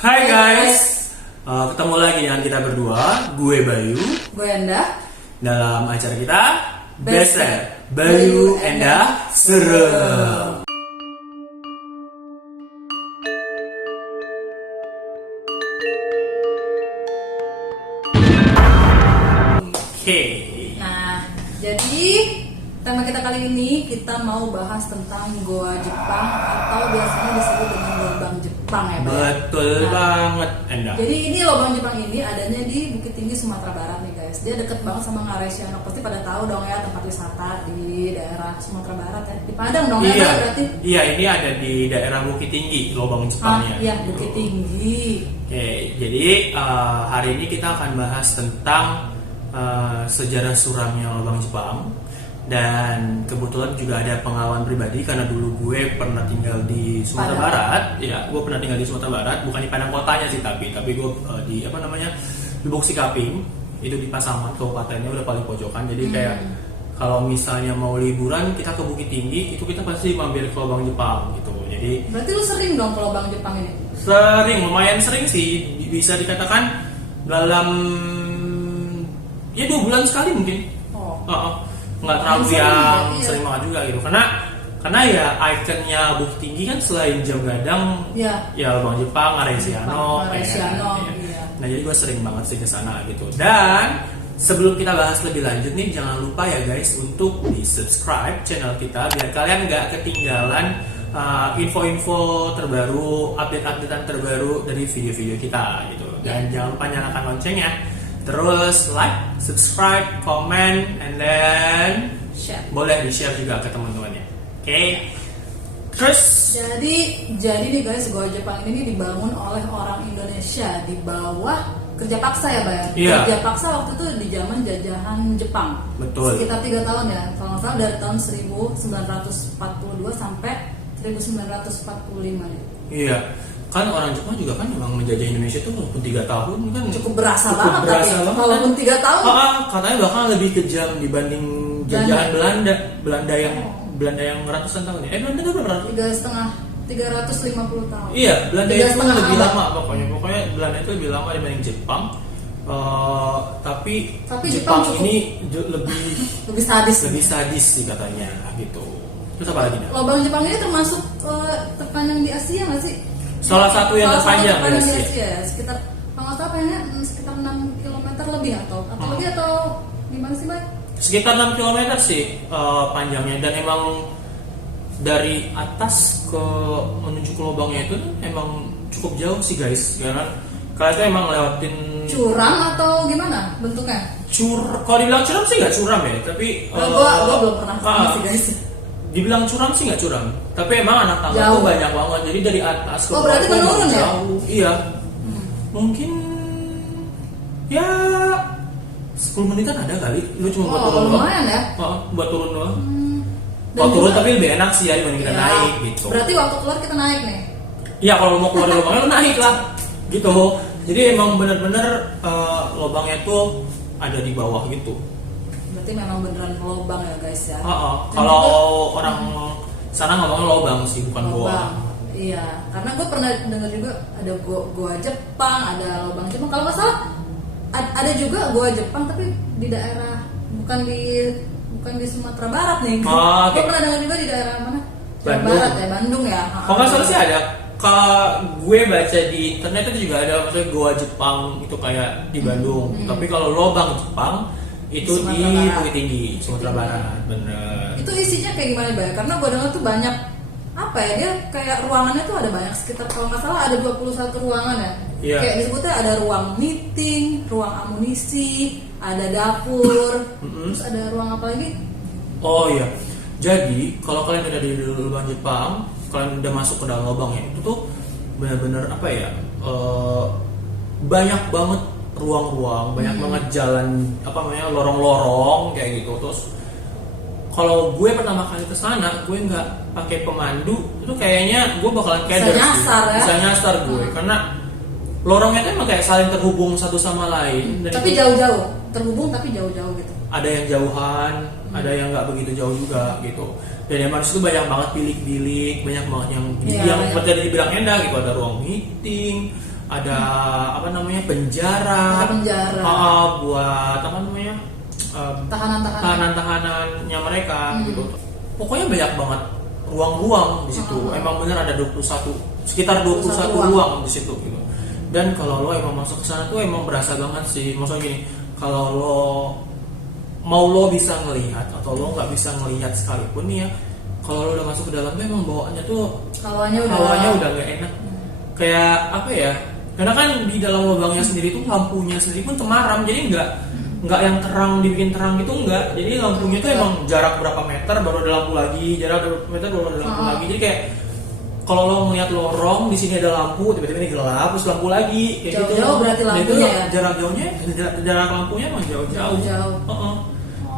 Hai guys, ketemu lagi dengan kita berdua, gue Bayu, gue Enda, dalam acara kita Beser Bayu Enda Serem. Oke. Nah, jadi tema kita kali ini kita mau bahas tentang goa Jepang atau biasanya disebut dengan lubang Jepang ya, Bang. Betul banget, Enda. Jadi ini lubang Jepang ini adanya di Bukit Tinggi, Sumatera Barat nih guys. Dia deket banget sama Ngaresya. Pasti pada tahu dong ya tempat wisata di daerah Sumatera Barat ya. Di Padang dong ya, Iya, berarti. iya, ini ada di daerah Bukit Tinggi, lubang Jepangnya. Iya, Bukit Tinggi. Oke, jadi hari ini kita akan bahas tentang sejarah suramnya lubang Jepang. Dan kebetulan juga ada pengalaman pribadi karena dulu gue pernah tinggal di Sumatera Barat. Ya, gue pernah tinggal di Sumatera Barat, bukan di Padang kotanya sih, tapi gue di Lubuk Sikaping, itu di Pasaman, kabupatennya udah paling pojokan. Jadi kayak kalau misalnya mau liburan kita ke Bukit Tinggi, itu kita pasti mampir ke lubang Jepang gitu. Jadi Berarti lu sering dong ke lubang Jepang ini? sering, lumayan sering sih, bisa dikatakan dalam 2 bulan sekali mungkin. Nggak terlalu yang sering banget juga gitu, karena ya ikonnya Bukit Tinggi kan selain jam gadang ya lubang Jepang, Aresiano. Iya. Nah jadi gue sering banget sih ke sana gitu. Dan sebelum kita bahas lebih lanjut nih, jangan lupa ya guys untuk di subscribe channel kita biar kalian nggak ketinggalan info-info terbaru, update-updatean terbaru dari video-video kita gitu. Dan jangan lupa nyalakan loncengnya. Terus like, subscribe, comment, and then share. Boleh di-share juga ke teman-temannya. Oke. Terus jadi nih guys, goa Jepang ini dibangun oleh orang Indonesia di bawah kerja paksa ya, Bang. Iya. Kerja paksa waktu itu di zaman jajahan Jepang. Betul. Sekitar 3 tahun ya. Kalau nggak salah dari tahun 1942 sampai 1945 nih. iya, kan orang Jepang juga kan memang menjajah Indonesia tuh walaupun 3 tahun kan Cukup berasa banget berasa tapi banget. walaupun 3 tahun. Katanya bahkan lebih kejam dibanding jajahan Belanda yang ratusan tahun ya. Belanda itu berapa? 350 tahun. Iya, Belanda itu 3,5 lebih abad. lama pokoknya Belanda itu lebih lama dibanding Jepang. Tapi Jepang Jepang ini lebih sadis. lebih sadis sih katanya gitu. Terus apa lagi nih? Lubang Jepang ini termasuk terpanjang di Asia nggak sih? Salah satu yang terpanjang di di Asia ya. Sekitar kalau nggak salah pengennya sekitar 6 km lebih atau lebih atau gimana sih, Bay? Sekitar 6 km sih panjangnya, dan emang dari atas menuju ke lubangnya itu emang cukup jauh sih guys, karena kalian tuh emang lewatin Curam atau gimana bentuknya? Kalau dibilang curam sih nggak curam ya, tapi Gua belum pernah kesana sih guys. dibilang curam sih nggak curam, tapi emang anak tangga tuh banyak banget, jadi dari atas ke berarti bawah menurun ya? jauh. Iya, mungkin ya 10 menitan ada kali, lu cuma buat turun doang. Lumayan ya. Buat turun doang. Dan Kalau turun juga- tapi lebih enak sih ya dibanding kita naik gitu. Berarti waktu keluar kita naik nih. Iya, kalau mau keluar dari lubangnya lu naik lah gitu. Jadi emang bener-bener lubangnya tuh ada di bawah gitu. Berarti memang beneran lubang ya guys ya. Kalau orang sana ngomongnya lubang sih, bukan goa. Lubang. Iya, karena gue pernah dengar juga ada goa Jepang, ada lubang Jepang. Kalau nggak salah ada juga goa Jepang tapi di daerah bukan di Sumatera Barat nih. Gue pernah dengar juga di daerah mana? Jawa Barat ya, Bandung ya. Kalau nggak salah sih ada. Kalau gue baca di internet itu juga ada maksudnya goa Jepang itu kayak di Bandung. Tapi kalau lubang Jepang itu di Bukit Tinggi, Sumatera Barat, bener. Itu isinya kayak gimana, Bay? Karena gue dengar tuh banyak apa ya, dia kayak ruangannya tuh ada banyak, sekitar kalau nggak salah ada 21 ruangan ya. Iya. Kayak disebutnya ada ruang meeting, ruang amunisi, ada dapur, terus ada ruang apa lagi? Oh iya. Jadi kalau kalian ada di lubang Jepang, kalian udah masuk ke dalam lubangnya, itu tuh benar-benar apa ya? Banyak banget ruang-ruang, banyak banget jalan lorong-lorong kayak gitu. Terus kalau gue pertama kali ke sana, gue nggak pakai pemandu, itu kayaknya gue bakalan keder sih. Bisa nyasar gue, karena lorongnya tuh emang kayak saling terhubung satu sama lain. Dan tapi jauh-jauh, terhubung tapi jauh-jauh gitu. Ada yang jauhan, ada yang nggak begitu jauh juga gitu. Dan emang itu banyak banget bilik-bilik, banyak banget yang seperti tadi dibilang Enda gitu, ada ruang meeting, ada apa namanya penjara, Ada penjara. buat apa namanya Tahanan-tahanan. tahanan-tahanannya mereka gitu. Pokoknya banyak banget ruang-ruang di situ. Emang bener ada 21, sekitar 21 ruang di situ gitu. Dan kalau lo emang masuk ke sana tuh emang berasa banget sih. Maksudnya gini, kalau lo bisa ngelihat atau lo nggak bisa ngelihat sekalipun nih ya, kalau lo udah masuk ke dalam tuh emang bawaannya tuh hawanya udah nggak enak. Kayak apa ya? Karena kan di dalam lubangnya sendiri tuh lampunya sendiri pun temaram, jadi nggak yang terang dibikin terang itu enggak. Jadi lampunya tuh emang jarak berapa meter baru ada lampu lagi, jarak berapa meter baru ada lampu lagi. Jadi kayak kalau lo ngeliat lorong di sini ada lampu, tiba-tiba ini gelap, terus lampu lagi, kayak gitu. Jauh-jauh berarti lampunya itu, ya? jarak lampunya emang jauh-jauh.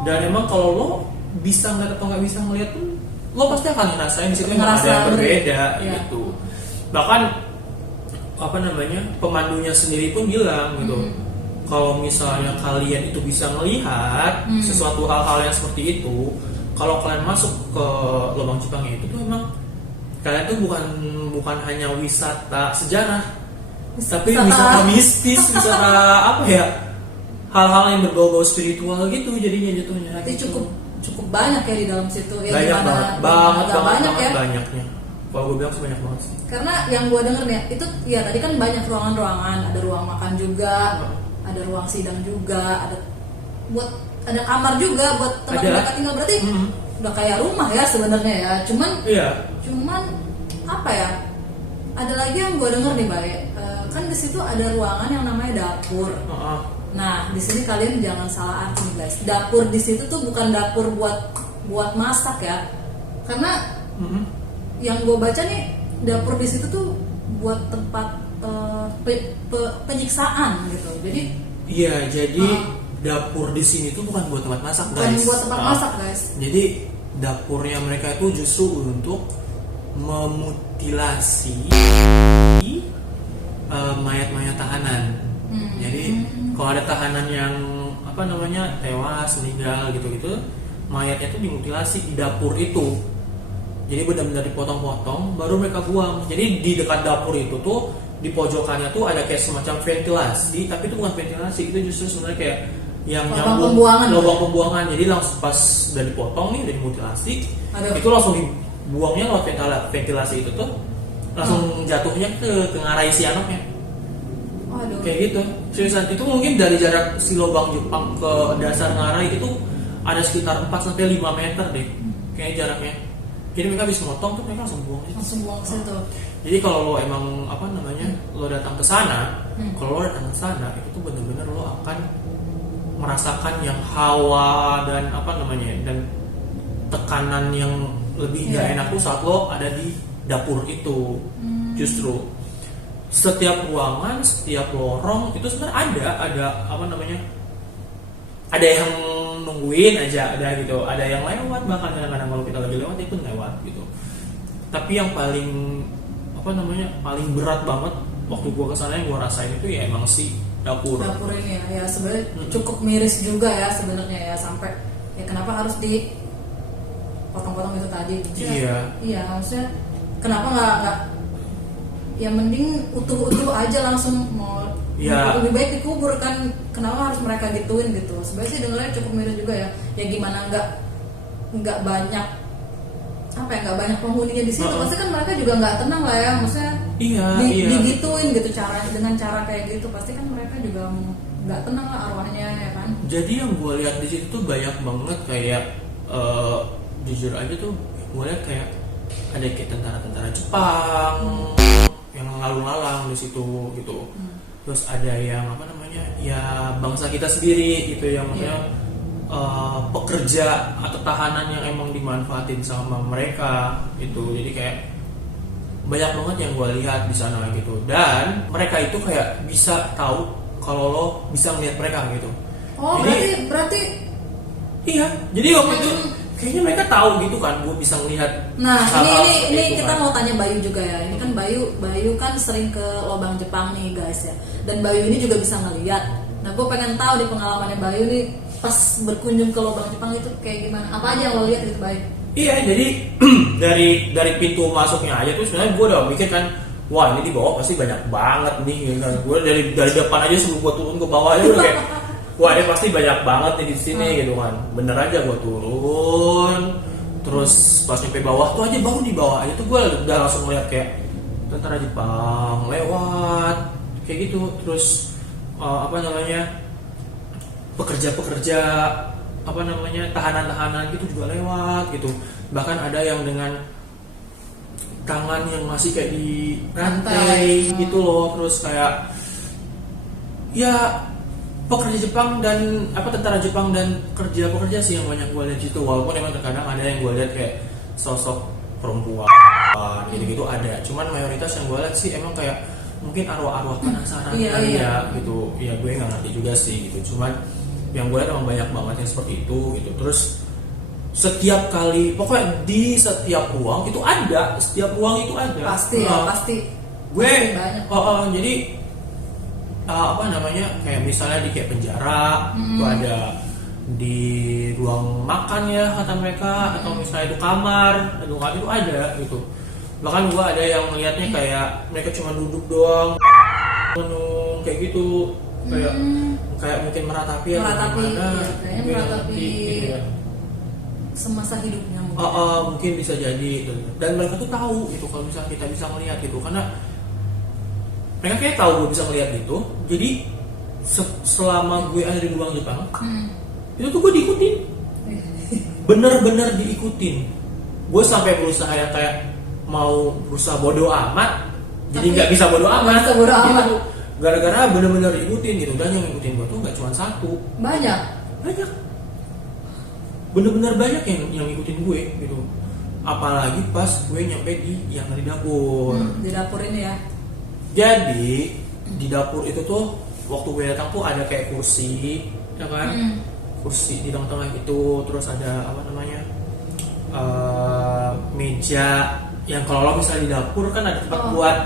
Dan emang kalau lo bisa ngeliat atau nggak bisa ngeliat pun, lo pasti akan ngerasain di situ emang ada yang berbeda gitu. Bahkan apa namanya pemandunya sendiri pun bilang gitu. Kalau misalnya kalian itu bisa melihat sesuatu hal-hal yang seperti itu, kalau kalian masuk ke Lubang Jepang itu tuh emang kalian tuh bukan hanya wisata sejarah, tapi wisata mistis, wisata apa ya, hal-hal yang berbau-bau spiritual gitu jadinya jatuhnya. Berarti cukup banyak ya di dalam situ ya. Banyak banget ya. Banyaknya. Kalau gue bilang sebanyak banget sih. Karena yang gue denger nih itu ya tadi kan banyak ruangan-ruangan, ada ruang makan juga, ada ruang sidang juga, ada kamar juga buat tempat mereka tinggal. Berarti udah kayak rumah ya sebenarnya ya. Cuman apa ya? Ada lagi yang gue denger nih, Bay. Kan di situ ada ruangan yang namanya dapur. Nah, di sini kalian jangan salah arti nih, guys. Dapur di situ tuh bukan dapur buat masak ya. Karena yang gue baca nih dapur di situ tuh buat tempat penyiksaan gitu. Jadi jadi dapur di sini tuh bukan buat tempat masak, guys. Bukan buat tempat masak, guys. Jadi dapurnya mereka itu justru untuk memutilasi mayat-mayat tahanan. Jadi kalau ada tahanan yang apa namanya tewas, meninggal gitu-gitu, mayatnya tuh dimutilasi di dapur itu. Jadi benar-benar dipotong-potong baru mereka buang. Jadi di dekat dapur itu tuh di pojokannya tuh ada kayak semacam ventilasi, tapi itu bukan ventilasi, itu justru sebenarnya kayak yang nyambung lubang pembuangan. Jadi langsung pas udah dipotong nih, udah dimutilasi, itu langsung dibuangnya lewat ventilasi itu tuh langsung jatuhnya ke ngarai si anaknya. Kayak gitu. Seriusan, itu mungkin dari jarak si lubang Jepang ke dasar ngarai itu ada sekitar 4-5 meter deh kayaknya jaraknya. Jadi mereka habis motong tuh mereka langsung buang ke situ. Jadi kalau lo emang apa namanya lo datang ke sana, kalau lo datang ke sana itu tuh bener-bener lo akan merasakan yang hawa dan apa namanya dan tekanan yang lebih gak enak tuh saat lo ada di dapur itu. Justru setiap ruangan, setiap lorong itu sebenarnya ada apa namanya, ada yang nungguin aja, ada gitu, ada yang lewat, bahkan kadang-kadang kalau kita lagi lewat itu lewat gitu. Tapi yang paling apa namanya paling berat banget waktu gua kesana yang gua rasain itu ya emang si dapur ini ya sebenarnya cukup miris juga ya sebenarnya ya, sampai ya kenapa harus dipotong-potong itu tadi. Iya maksudnya kenapa nggak ya mending utuh-utuh aja langsung mau lebih baik dikubur kan, kenapa harus mereka gituin gitu. Sebenarnya sih dengarnya cukup miris juga ya. Ya gimana nggak banyak apa ya, nggak banyak penghuninya di situ, pasti kan mereka juga nggak tenang lah ya, maksudnya digituin gitu dengan cara kayak gitu, pasti kan mereka juga nggak tenang lah arwahnya ya kan. Jadi yang gue lihat di situ tuh banyak banget kayak jujur aja tuh gue lihat kayak ada kayak tentara-tentara Jepang yang lalu-lalang di situ gitu. Terus ada yang apa namanya ya bangsa kita sendiri gitu yang maksudnya pekerja atau tahanan yang emang dimanfaatin sama mereka itu. Jadi kayak banyak banget yang gue lihat di sana gitu, dan mereka itu kayak bisa tahu kalau lo bisa melihat mereka gitu. Jadi berarti iya, jadi waktu itu kayaknya mereka tahu gitu kan, gue bisa melihat. Nah ini kita mau tanya Bayu juga ya. Ini kan Bayu kan sering ke Lubang Jepang nih guys ya, dan Bayu ini juga bisa ngelihat. Nah gue pengen tahu di pengalamannya Bayu nih pas berkunjung ke Lubang Jepang itu kayak gimana, apa aja yang lo lihat gitu Bayu? Iya, jadi dari pintu masuknya aja tuh sebenarnya gue udah mikir kan, wah ini di bawah pasti banyak banget nih gitu kan. Gue dari depan aja sebelum gue turun ke bawah aja udah kayak wah ini pasti banyak banget nih di sini gitu kan. Bener aja gue turun, terus pas nyampe bawah tuh aja, baru di bawah aja tuh gue udah langsung ngeliat kayak tentara Jepang lewat kayak gitu. Terus pekerja-pekerja tahanan-tahanan gitu juga lewat gitu. Bahkan ada yang dengan tangan yang masih kayak di rantai gitu loh. Terus kayak ya pekerja Jepang dan tentara Jepang dan pekerja sih yang banyak gue lihat situ. Walaupun emang terkadang ada yang gue lihat kayak sosok perempuan gitu-gitu ada. Cuman mayoritas yang gue lihat sih emang kayak mungkin arwah-arwah penasaran kali ya gitu. Ya gue nggak ngerti juga sih gitu. Cuman yang gue lihat emang banyak banget yang seperti itu gitu. Terus setiap kali, pokoknya di setiap ruang itu ada, Pasti gue banyak. jadi kayak misalnya di kayak penjara itu ada, di ruang makan ya kata mereka, atau misalnya itu kamar itu ada gitu. Bahkan gue ada yang melihatnya kayak mereka cuma duduk doang kayak gitu, kayak mungkin meratapi kayaknya mungkin meratapi ya. semasa hidupnya mungkin. Mungkin bisa jadi gitu. Dan mereka tuh tahu itu kalau misalnya kita bisa ngelihat gitu, karena mereka kayak tahu gue bisa ngelihat gitu. Jadi selama gue ada di ruang Jepang itu tuh gue diikutin, bener-bener diikutin. Gue sampai berusaha kayak mau berusaha bodoh amat, jadi nggak bisa bodoh amat gitu. Gara-gara bener-bener diikutin gitu. Dan yang ngikutin gue tuh nggak cuma satu, banyak, bener-bener banyak yang ngikutin gue gitu. Apalagi pas gue nyampe di yang di dapur. Di dapur ini ya. Jadi di dapur itu tuh waktu gue datang tuh ada kayak kursi, ya kan? Kursi di tengah-tengah gitu. Terus ada meja yang kalau lo misalnya di dapur kan ada tempat buat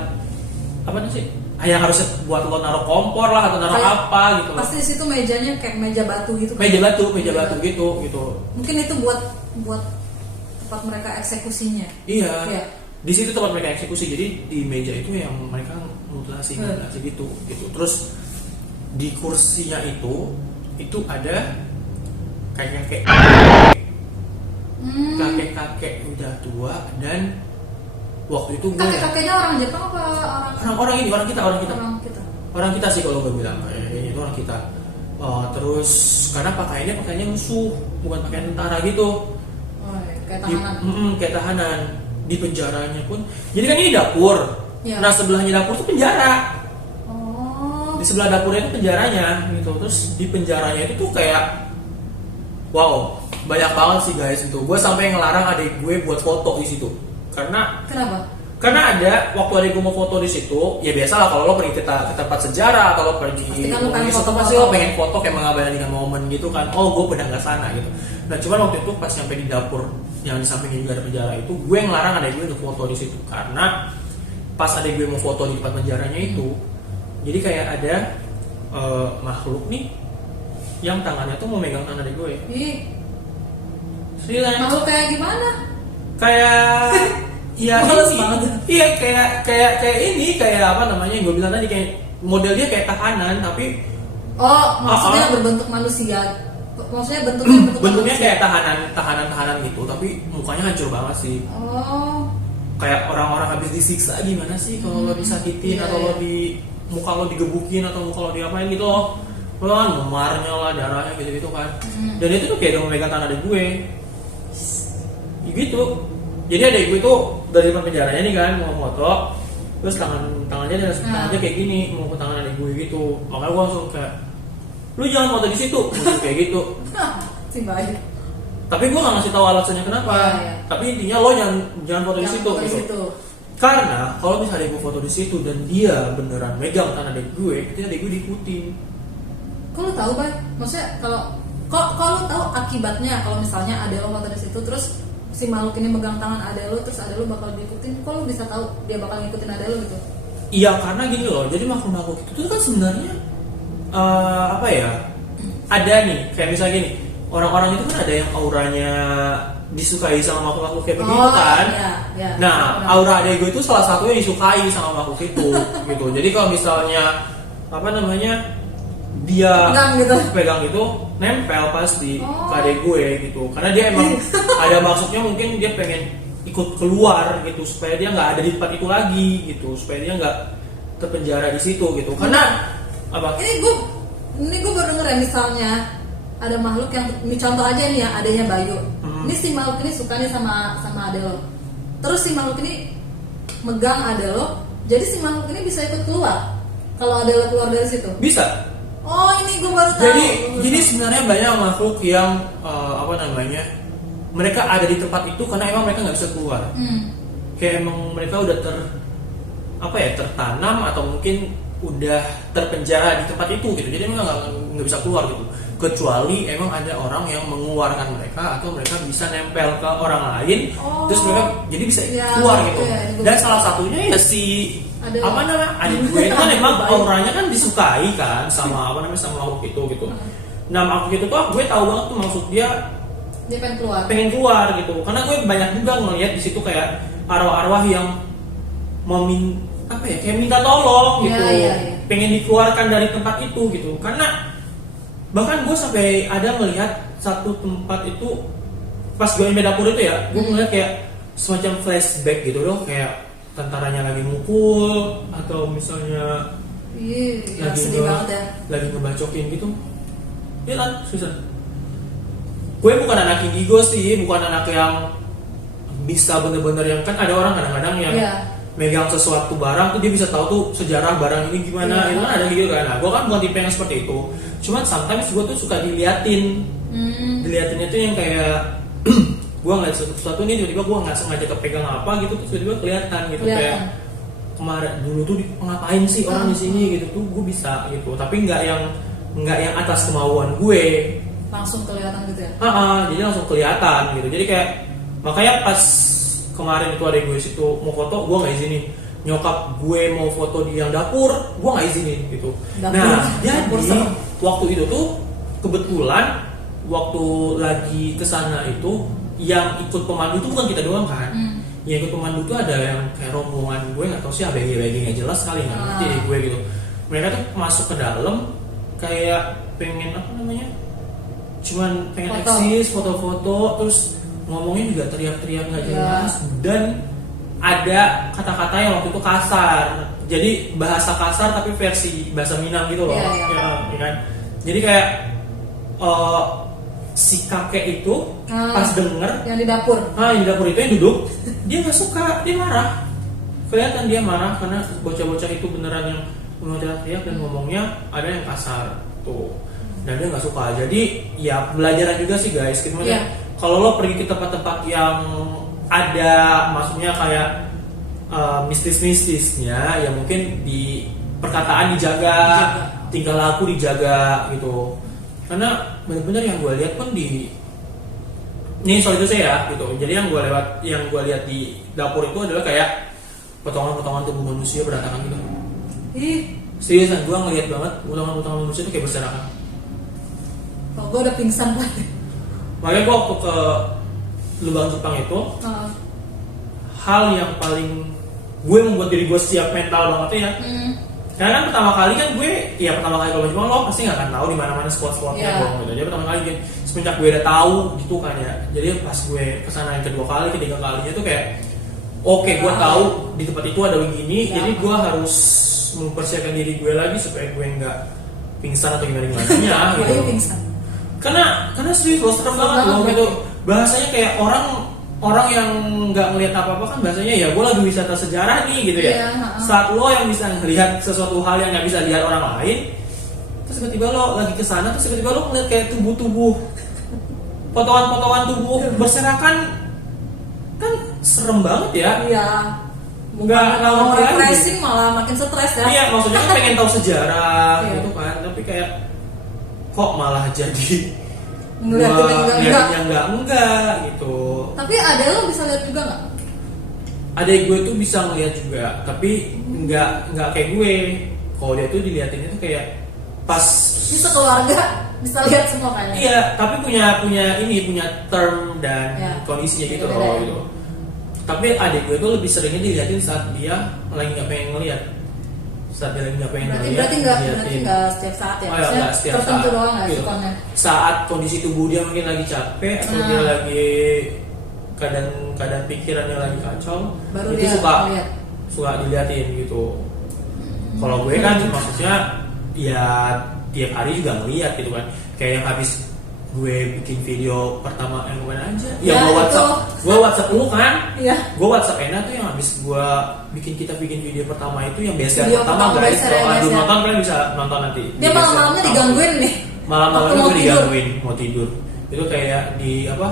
yang harusnya buat lo naruh kompor lah atau naruh apa gitu. Pasti di situ mejanya kayak meja batu gitu. Meja batu gitu. Mungkin itu buat tempat mereka eksekusinya. Iya. Di situ tempat mereka eksekusi. Jadi di meja itu yang mereka mutilasi gitu. Terus di kursinya itu ada kakek udah tua. Dan waktu itu gue kakeknya orang Jepang apa orang kita sih kalau gue bilang itu orang kita. Terus karena pakaiannya musuh, bukan pakaian tentara gitu. Kayak tahanan. Kayak tahanan. Di penjaranya pun, jadi kan ini dapur. Ya. Nah sebelahnya dapur tuh penjara. Di sebelah dapurnya itu penjaranya gitu. Terus di penjaranya itu tuh kayak wow, banyak banget sih guys itu. Gue sampai ngelarang adik gue buat foto di situ. Kenapa? Karena ada waktu adik gue mau foto di situ, ya biasalah kalau lo pergi ke tempat sejarah, kalau pergi pasti lo pengen foto kayak mengabadikan momen gitu kan. Oh gue pernah nggak sana gitu. Nah cuman waktu itu pas nyampe di dapur yang di sampingnya juga ada penjara itu, gue ngelarang adik gue untuk foto di situ karena pas adik gue mau foto di tempat penjaranya itu, jadi kayak ada makhluk nih yang tangannya tuh mau megang tangan adik gue. Serius? Makhluk kayak gimana? Kayak iya kayak ini kayak gue bilang tadi kayak modelnya kayak tahanan tapi maksudnya berbentuk manusia. Maksudnya bentuknya kayak tahanan gitu tapi mukanya hancur banget sih. Kayak orang-orang habis disiksa gimana sih kalau lo disakitin atau lo di muka lo digebukin atau muka lo diapain gitu loh. Lo kan memarnya lah, darahnya gitu kan. Dan itu tuh kayak udah memegang tangan adik gue gitu. Jadi adik gue tuh dari depan penjaranya nih kan mau foto, terus tangannya kayak gini mau ke tangan adik gue gitu. Makanya gue langsung kayak, lu jangan foto di situ, kayak gitu. Si baik. Tapi gue nggak ngasih tahu alasannya kenapa. Tapi intinya lo jangan foto di situ gitu. Karena kalau misalnya gue foto di situ dan dia beneran megang tangan adik gue, berarti adik gue diikutin. Kok lo tahu Bay? Maksudnya kalau lo tahu akibatnya kalau misalnya ada lo foto di situ terus si makhluk ini megang tangan ada lo terus ada lo bakal diikutin, kok lo bisa tahu dia bakal ngikutin ada lo gitu? Iya karena gini loh, jadi makhluk itu kan sebenarnya ada nih kayak misalnya gini, orang-orang itu kan ada yang auranya disukai sama makhluk-makhluk kayak begitu kan. Ya. Nah, aura adek gue itu salah satunya disukai sama makhluk itu gitu. Jadi kalau misalnya apa namanya dia pegang gitu nempel pas di adek gue gitu. Karena dia emang ada maksudnya, mungkin dia pengen ikut keluar gitu supaya dia nggak ada di tempat itu lagi gitu, supaya dia nggak terpenjara di situ gitu. Karena apa? Ini gue baru denger ya, misalnya ada makhluk yang, ini contoh aja nih ya, adanya Bayu. Ini si makhluk ini suka nih sama ade lo. Terus si makhluk ini megang ade lo, jadi si makhluk ini bisa ikut keluar kalau ade lo keluar dari situ. Bisa. Oh, ini gue baru tahu. Jadi sebenarnya banyak makhluk yang mereka ada di tempat itu karena emang mereka nggak bisa keluar. Kayak emang mereka udah tertanam atau mungkin udah terpenjara di tempat itu gitu. Jadi emang nggak bisa keluar gitu. Kecuali emang ada orang yang mengeluarkan mereka atau mereka bisa nempel ke orang lain, terus mereka jadi bisa keluar gitu. Dan salah satunya ya si adik gue itu kan emang auranya kan disukai kan sama sama makhluk itu gitu. Nah, makhluk itu tuh gue tahu banget tuh maksud dia pengen keluar gitu. Karena gue banyak juga ngeliat di situ kayak arwah-arwah yang kayak minta tolong gitu. Pengen dikeluarkan dari tempat itu gitu. Karena bahkan gue sampai ada melihat satu tempat itu pas gue di dapur itu ya, gue ngeliat kayak semacam flashback gitu loh, kayak tentaranya lagi mukul atau misalnya lagi ngebacokin gitu. Iya kan, susah. Gue bukan anak indigo sih, bukan anak yang bisa bener-bener yang kan ada orang kadang-kadang yang megang sesuatu barang tuh dia bisa tahu tuh sejarah barang ini gimana, itu kan ada gitu kan. Nah, gue kan bukan tipe yang seperti itu. Cuman sometimes gue tuh suka diliatin. Diliatinnya tuh yang kayak gue ngeliat sesuatu nih, tiba-tiba gue nggak sengaja kepegang apa gitu, terus tiba-tiba kelihatan gitu. Kayak kemarin dulu tuh ngapain sih orang di sini gitu tuh gue bisa gitu. Tapi nggak yang atas kemauan gue. Langsung kelihatan gitu ya? Jadi langsung kelihatan gitu. Jadi kayak makanya pas kemarin itu ada gue situ mau foto, gue nggak izinin. Nyokap gue mau foto di yang dapur, gue nggak izinin gitu. Nah, jadi waktu itu tuh kebetulan waktu lagi kesana itu yang ikut pemandu itu bukan kita doang kan. Yang ikut pemandu tuh ada yang kayak rombongan gue nggak tahu sih ABG nggak jelas kali nggak ngerti gue gitu. Mereka tuh masuk ke dalam kayak pengen cuman pengen eksis foto-foto, terus ngomongnya juga teriak-teriak nggak jelas, dan ada kata-kata yang waktu itu kasar. Jadi bahasa kasar tapi versi bahasa Minang gitu loh. Ya kan. Jadi kayak si kakek itu pas denger yang di dapur. Yang di dapur itu yang duduk, dia nggak suka, dia marah. Kelihatan dia marah karena bocah-bocah itu beneran yang teriak dan ngomongnya ada yang kasar tuh. Dan dia nggak suka. Jadi ya pelajaran juga sih guys. Gimana? Kalau lo pergi ke tempat-tempat yang ada maksudnya kayak mistis-mistisnya, ya mungkin di perkataan dijaga, tingkah laku dijaga gitu. Karena benar-benar yang gue lihat pun ini soal itu saya gitu. Jadi yang gue lihat di dapur itu adalah kayak potongan-potongan tubuh manusia berantakan gitu. Seriusan gue ngelihat banget potongan-potongan manusia itu kayak berserakan. Kalau gue udah pingsan banget. Makanya gue waktu ke lubang Jepang itu, hal yang paling gue membuat diri gue siap mental banget ya. Karena kan pertama kali kan gue, pertama kali kalau Jepang lo pasti nggak akan tahu di mana-mana spot-spotnya gitu. Jadi pertama kali semenjak gue udah tahu gitu kan ya. Jadi pas gue kesana yang kedua kali, ketiga kalinya tuh kayak, oke, gue tahu di tempat itu ada begini, jadi gue harus mempersiapkan diri gue lagi supaya gue nggak pingsan atau gimana gitu. Karena serius lo serem banget loh gitu. Bahasanya kayak orang yang nggak ngelihat apa-apa kan bahasanya ya gue lagi wisata sejarah nih gitu ya. Saat lo yang bisa ngelihat sesuatu hal yang nggak bisa lihat orang lain, terus tiba-tiba lo lagi kesana, terus tiba-tiba lo ngeliat kayak tubuh-tubuh, potongan-potongan tubuh berserakan, kan serem banget ya. Nggak refreshing malah makin stres ya. Iya, maksudnya kan pengen tahu sejarah gitu kan, tapi kayak kok malah jadi ngeliatin yang enggak gitu. Tapi ada lo bisa lihat juga nggak? Adek gue tuh bisa ngeliat juga, tapi nggak kayak gue. Kalau dia tuh diliatinnya tuh kayak pas Ini sekeluarga bisa lihat semua kayaknya. iya, tapi punya term dan Ya. kondisinya gitu Beda-beda loh ya. gitu. Tapi adik gue tuh lebih seringnya diliatin saat dia lagi nggak pengen ngeliat. Saat dia lagi nggak pengen ngeliat. Berarti diliatin. nggak setiap saat ya. Oh, ya, Maksudnya nggak setiap tertentu saat. doang nggak Gitu. sikonnya. Saat kondisi tubuh dia mungkin lagi capek atau Nah. dia lagi keadaan pikirannya lagi kacau, Baru itu dia lihat. suka diliatin gitu. Kalau gue kan maksudnya ya tiap hari juga ngeliat gitu kan. Kayak yang habis gue bikin video pertama yang kemana aja? Ya, Gue WhatsApp lu kan? Iya. Gue WhatsApp Ena tuh yang habis gue bikin video pertama itu yang BSR Video pertama pertama guys. BSR Kalau ya, belum guys, ya. nonton kalian bisa nonton nanti. Dia Di BSR malam-malamnya pertama. digangguin nih. Malam-malamnya Waktu mau gue tidur. digangguin mau tidur. Itu kayak di apa?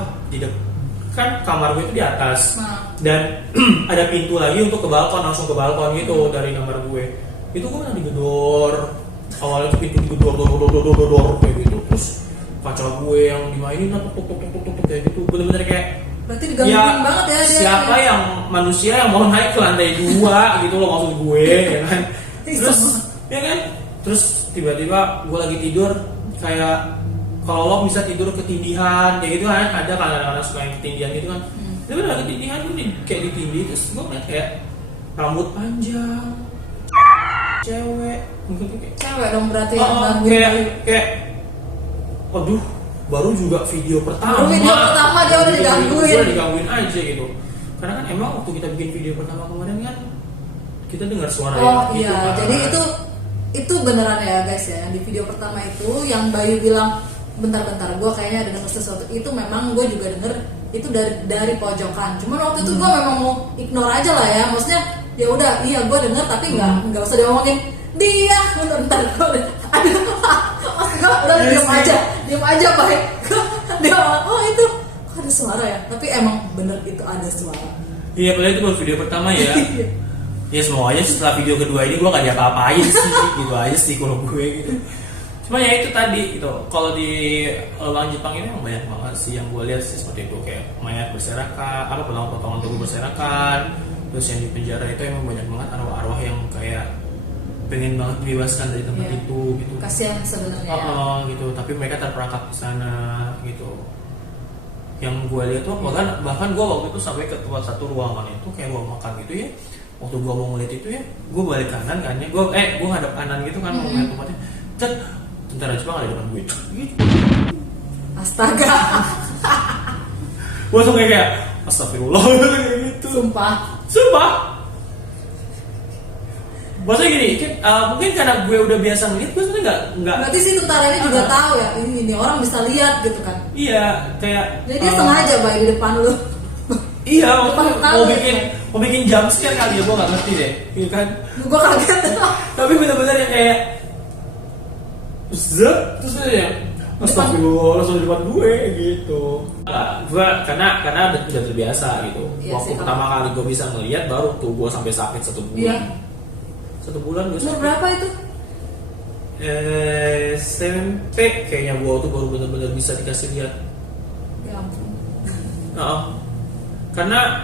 Kan kamar gue itu di atas. Nah. Dan ada pintu lagi untuk ke balkon, langsung ke balkon gitu dari kamar gue. Itu gue pernah digedor. Awalnya tuh pintu digedor kayak gitu. Terus kaca gue yang dimainin tuk kayak gitu. Bener-bener kayak Berarti digangguin banget ya dia. siapa yang manusia yang mau naik ke lantai 2 gitu loh maksud gue ya kan. Terus ya kan terus tiba-tiba gue lagi tidur kayak kalau lo bisa tidur ketindihan kayak gitu kan, ada kan anak-anak suka yang ketindihan gitu kan. Tapi lagi ketindihan gue kayak ditindih terus gue ngeliat kayak rambut panjang cewek mungkin kayak Cewek dong berarti yang oh, gangguin. kayak waduh baru juga video pertama. Baru video pertama dia udah digangguin. Udah digangguin aja gitu. Karena kan emang waktu kita bikin video pertama kemarin kan kita dengar suara Oh yang iya, gitu kan. jadi itu beneran ya guys ya. Di video pertama itu yang Bayu bilang bentar-bentar gue kayaknya ada denger sesuatu, itu memang gue juga denger itu dari pojokan. Cuman waktu itu gue memang mau ignore aja lah ya, maksudnya ya udah iya gue denger tapi nggak usah diomongin dia bentar aduh maksud gue udah diem aja baik dia oh itu kok ada suara ya, tapi emang bener itu ada suara. Iya, padahal itu baru video pertama ya. Ya semuanya setelah video kedua ini gue gak diapa-apain sih, gitu aja sih kalau gue gitu. Cuma ya itu tadi gitu. Kalau di orang Jepang ini emang banyak banget sih yang gue lihat sih seperti itu, kayak mayat berserakan, apa potongan tubuh berserakan. Terus yang di penjara itu emang banyak banget arwah-arwah yang kayak pengen banget dibebaskan dari tempat Iya. itu gitu. Kasihan sebenarnya ya. Gitu, tapi mereka terperangkap di sana gitu. Yang gue lihat tuh bahkan gue waktu itu sampai ke tempat satu ruangan itu kayak ruang makan gitu ya. Waktu gue mau ngeliat itu ya, gue balik kanan kan ya, gue ngadep kanan gitu kan mau ngeliat tempatnya. Tentara Jepang ada di depan gue. Gitu. Astaga. Gue langsung kayak astagfirullah gitu. Sumpah. Maksudnya gini, mungkin karena gue udah biasa ngeliat, gue sebenarnya nggak. Berarti si tentara ini juga tahu ya, ini orang bisa lihat gitu kan. Iya, kayak. Jadi dia sengaja baik di depan lu. Iya, Depan mau bikin jump scare kali ya, gue nggak ngerti deh, iya kan? Gue kaget. Tapi bener-bener yang kayak terus dia astagfirullah langsung di depan gue gitu. Gue karena udah terbiasa gitu. Iya Waktu sih, pertama kali gue bisa ngeliat baru tuh gue sampai sakit 1 bulan. Iya. 1 bulan gue Umur sakit. berapa itu? SMP kayaknya gue tuh baru bener-bener bisa dikasih lihat. Ya ampun. Karena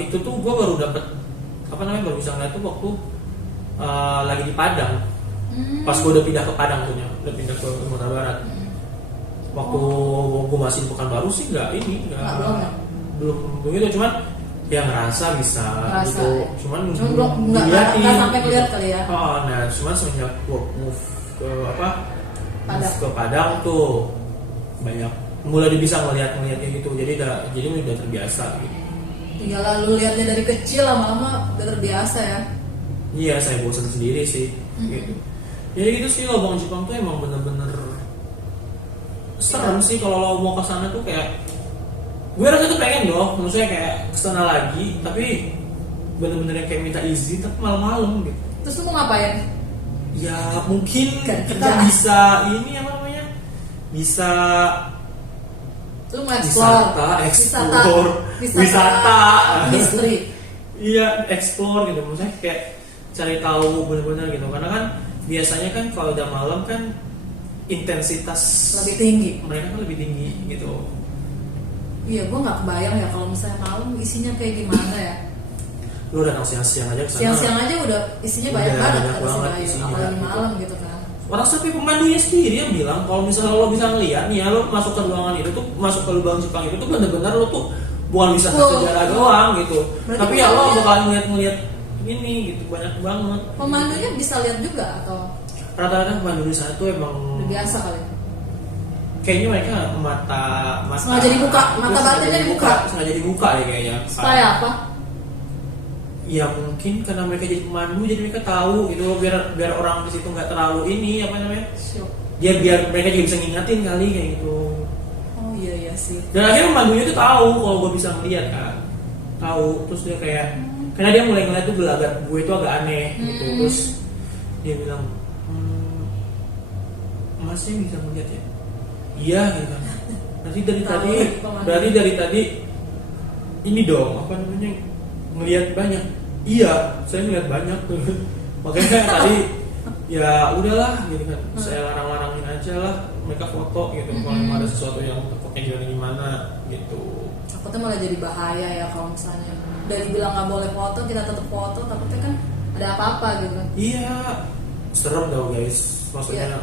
itu tuh gue baru dapet baru bisa ngeliat tuh waktu lagi di Padang. Pas gue udah pindah ke Padang tuh, udah pindah ke Sumatera Barat. Waktu gue masih di Pekanbaru sih belum begitu, cuman ya ngerasa bisa gitu. Cuman belum nggak sampai kelihatan kali ya. Nah cuman semenjak work move ke Padang. ke Padang tuh banyak mulai bisa ngeliat kayak gitu, jadi udah terbiasa gitu. Tinggal lalu lihatnya dari kecil, lama-lama udah terbiasa ya. Iya, saya bosan sendiri sih gitu. Jadi gitu sih, lubang Jepang tuh emang bener-bener serem sih. Kalau lo mau ke sana tuh kayak gue rasa tuh pengen loh, maksudnya kayak kesana lagi, tapi bener-bener yang kayak minta izin tapi malam-malam gitu. Terus lu mau ngapain? Ya mungkin kita Kerjaan. bisa ini apa namanya, bisa Lu mau explore wisata misteri. Iya, explore gitu, maksudnya kayak cari tahu bener-bener gitu. Karena kan biasanya kan kalau udah malam kan intensitas Lebih tinggi. mereka kan lebih tinggi gitu. Iya, gue nggak kebayang ya kalau misalnya malam isinya kayak gimana ya. Lu datang siang-siang aja kesana. Siang-siang aja udah isinya banyak Udah banget banyak kata si banget Bayu, isinya, apalagi gitu. malam gitu kan. orang sampai pemandunya sendiri yang bilang kalau misalnya lo bisa ngeliat nih ya, lo masuk ke ruangan itu tuh, masuk ke lubang Jepang itu tuh benar-benar lo tuh bukan bisa sejarah doang gitu. Berarti Tapi ya lo pemandunya- bakal ngeliat ini gitu banyak banget. Pemandunya bisa lihat juga atau Rata-rata pemandu di sana tuh emang udah biasa kali? kayaknya mereka mata Sengaja dibuka, mata sengaja batinnya dibuka. sengaja dibuka deh kayaknya. Supaya apa? Ya mungkin karena mereka jadi pemandu jadi mereka tahu gitu loh, biar orang di situ nggak terlalu ini apa namanya, Syuk. dia biar mereka juga bisa ngingetin kali kayak gitu. Oh iya sih. Dan akhirnya pemandunya tuh tahu kalau gue bisa melihat kan, tahu. Terus dia kayak karena dia mulai ngeliat tuh gelagat gue itu agak aneh gitu. Terus dia bilang, masnya bisa melihat ya? Iya gitu kan. Berarti dari tadi ini dong apa namanya, ngelihat banyak. Iya, saya ngelihat banyak tuh. Makanya tadi ya udahlah gitu kan, saya larang-larangin aja lah mereka foto gitu. Kalau emang ada sesuatu yang takutnya gimana gitu. Takutnya malah jadi bahaya ya kalau misalnya dari bilang nggak boleh foto kita tetap foto, takutnya kan ada apa-apa gitu kan. Iya, serem tau guys. Maksudnya Iya,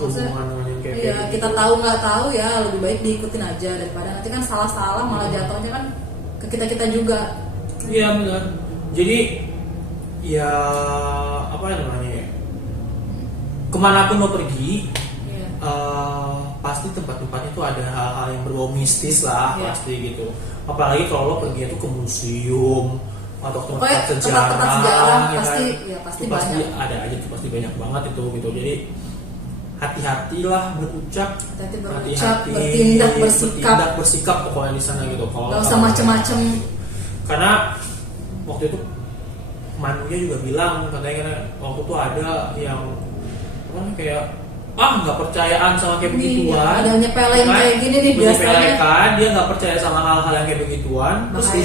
hubungan dengan yang kayak iya, gitu. kita tahu nggak tahu ya lebih baik diikutin aja daripada nanti kan salah-salah malah jatuhnya kan ke kita juga. Iya benar. Jadi ya apa namanya ya, kemanapun lo pergi Iya. pasti tempat-tempat itu ada hal-hal yang berbau mistis lah. Iya. Pasti gitu. Apalagi kalau lo pergi itu ke museum atau ke Pokoknya tempat tempat-tempat sejarah ya pasti kan? ya pasti Itu banyak. ada aja tuh, pasti banyak banget itu gitu. Jadi hati-hatilah berucap, Hati-hati berucap, bertindak, bersikap pokoknya di sana gitu. Kalau Gak usah macem-macem. karena waktu itu manunya juga bilang katanya waktu itu ada yang kayak nggak percayaan sama kayak begituan. Iya, ada nyepelin Kan? kayak gini nih biasanya. Menyepelekan, dia nggak percaya sama hal-hal yang kayak begituan. Terus Bahaya.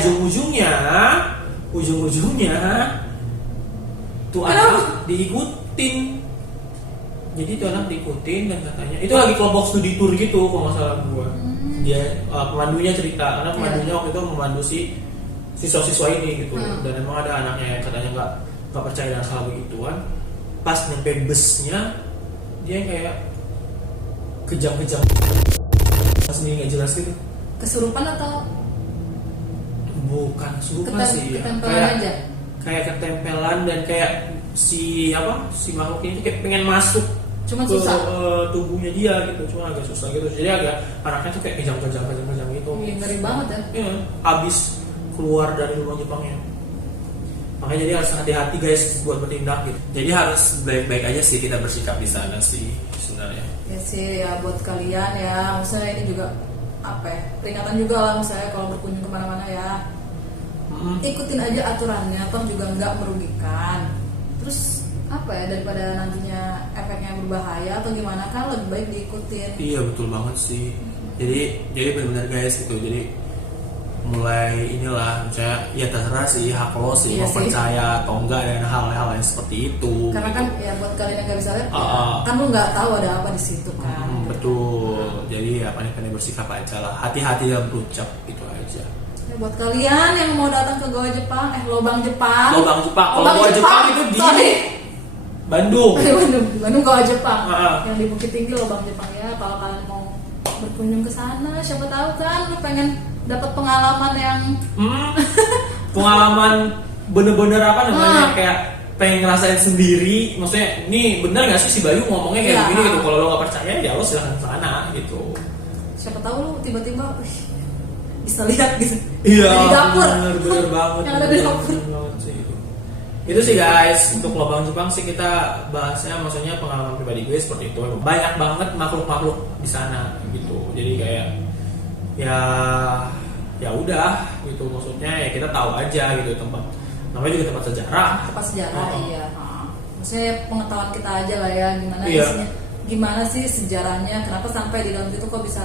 ujung-ujungnya tuh anak diikutin. Jadi tuh anak diikutin dan katanya itu lagi kelompok studi tour gitu kalau nggak salah gua. Dia pemandunya cerita karena pemandunya waktu itu memandu si siswa-siswa ini gitu. Dan emang ada anaknya yang katanya nggak percaya dengan hal begituan. Pas nyampe busnya dia kayak kejang-kejang sendiri nggak jelas gitu. Kesurupan atau Bukan kesurupan sih ya. ketempelan aja? Kayak ketempelan dan kayak si makhluk ini tuh kayak pengen masuk Cuma ke susah. tubuhnya dia gitu, cuma agak susah gitu. Jadi agak anaknya tuh kayak kejang-kejang gitu. Iya, ngeri banget ya. Iya, habis keluar dari rumah Jepangnya. Makanya jadi harus hati-hati guys buat bertindak gitu. Jadi harus baik-baik aja sih kita bersikap di sana sih sebenarnya. Ya sih ya buat kalian ya, misalnya ini juga apa ya, peringatan juga lah misalnya kalau berkunjung kemana-mana ya, ikutin aja aturannya, toh juga nggak merugikan. Terus apa ya, daripada nantinya efeknya berbahaya atau gimana kan lebih baik diikutin. Iya betul banget sih. Jadi benar-benar guys gitu. Jadi mulai inilah misalnya ya terserah sih hak lo sih Iya mau sih. percaya atau enggak dengan hal-hal yang seperti itu. Karena gitu. kan ya buat kalian yang nggak bisa lihat, Ah. kan lu nggak tahu ada apa di situ kan. Betul. Jadi ya pandai-pandai bersikap aja lah. Hati-hati dalam berucap itu aja. Ya, buat kalian yang mau datang ke Goa Jepang, lobang Jepang. Lobang Jepang. Kalau Goa Jepang itu di Sorry. Bandung. Di Bandung Goa Jepang. Ah. Yang di Bukit Tinggi lobang Jepang ya. Kalau kalian mau berkunjung ke sana, siapa tahu kan lu pengen dapat pengalaman yang Pengalaman bener-bener apa namanya Ah. kayak pengen ngerasain sendiri. Maksudnya ini bener nggak sih si Bayu ngomongnya kayak Iya. begini gitu. Kalau lo nggak percaya ya lo silahkan ke sana gitu. siapa tahu lu tiba-tiba bisa lihat gitu. Iya. Di dapur. Bener banget. Yang ada di dapur. Bener banget sih itu. Itu sih guys untuk lobang Jepang sih kita bahasnya, maksudnya pengalaman pribadi gue seperti itu. Banyak banget makhluk-makhluk di sana gitu. Jadi kayak ya udah gitu, maksudnya ya kita tahu aja gitu tempat, namanya juga tempat sejarah. Tempat sejarah Oh. iya. Maksudnya pengetahuan kita aja lah ya gimana Iya. isinya, gimana sih sejarahnya, kenapa sampai di dalam itu kok bisa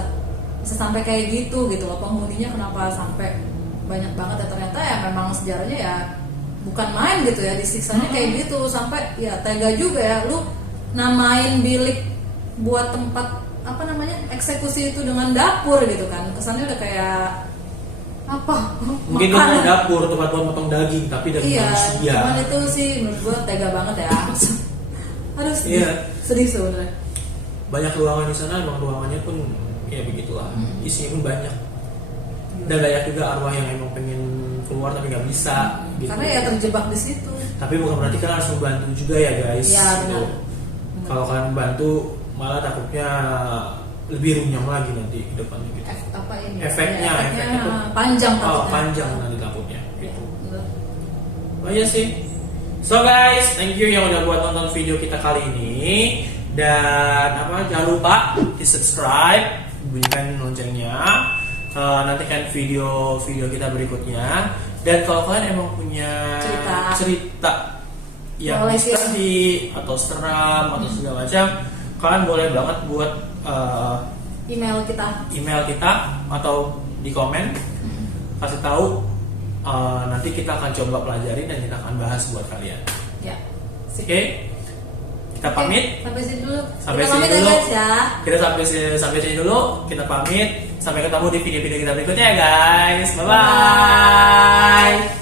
sampai kayak gitu loh, penghuninya kenapa sampai banyak banget ya, ternyata ya memang sejarahnya ya bukan main gitu ya, disiksanya kayak gitu sampai ya tega juga ya lu namain bilik buat tempat apa namanya eksekusi itu dengan dapur gitu kan, kesannya udah kayak apa Mungkin itu mau dapur tempat buat potong daging tapi daging iya, manusia. cuman itu sih menurut gue tega banget ya. Harus sedih, Iya. sedih sebenarnya. Banyak ruangan di sana, emang ruangannya pun ya begitulah, isinya pun banyak. Dan banyak juga arwah yang emang pengen keluar tapi nggak bisa gitu. Karena ya terjebak di situ. Tapi bukan berarti kalian harus membantu juga ya guys. Iya, gitu. benar. Kalau kalian membantu malah takutnya lebih runyam lagi nanti ke depannya gitu. Apa ini? Efeknya tuh panjang oh, takutnya. panjang nanti takutnya Ya, gitu. benar. Oh iya sih. So guys, thank you yang udah buat nonton video kita kali ini. Dan jangan lupa di subscribe, bunyikan loncengnya, nantikan video-video kita berikutnya. Dan kalau kalian emang punya cerita yang boleh sedih atau seram atau segala macam, kalian boleh banget buat email kita atau di komen kasih tahu. Nanti kita akan coba pelajari dan kita akan bahas buat kalian. Ya. Oke. Kita pamit. Sampai sini dulu. Sampai Kita sini pamit dulu. ya, guys ya. Kita sampai sini dulu. Kita pamit. Sampai ketemu di video-video kita berikutnya ya guys. Bye bye.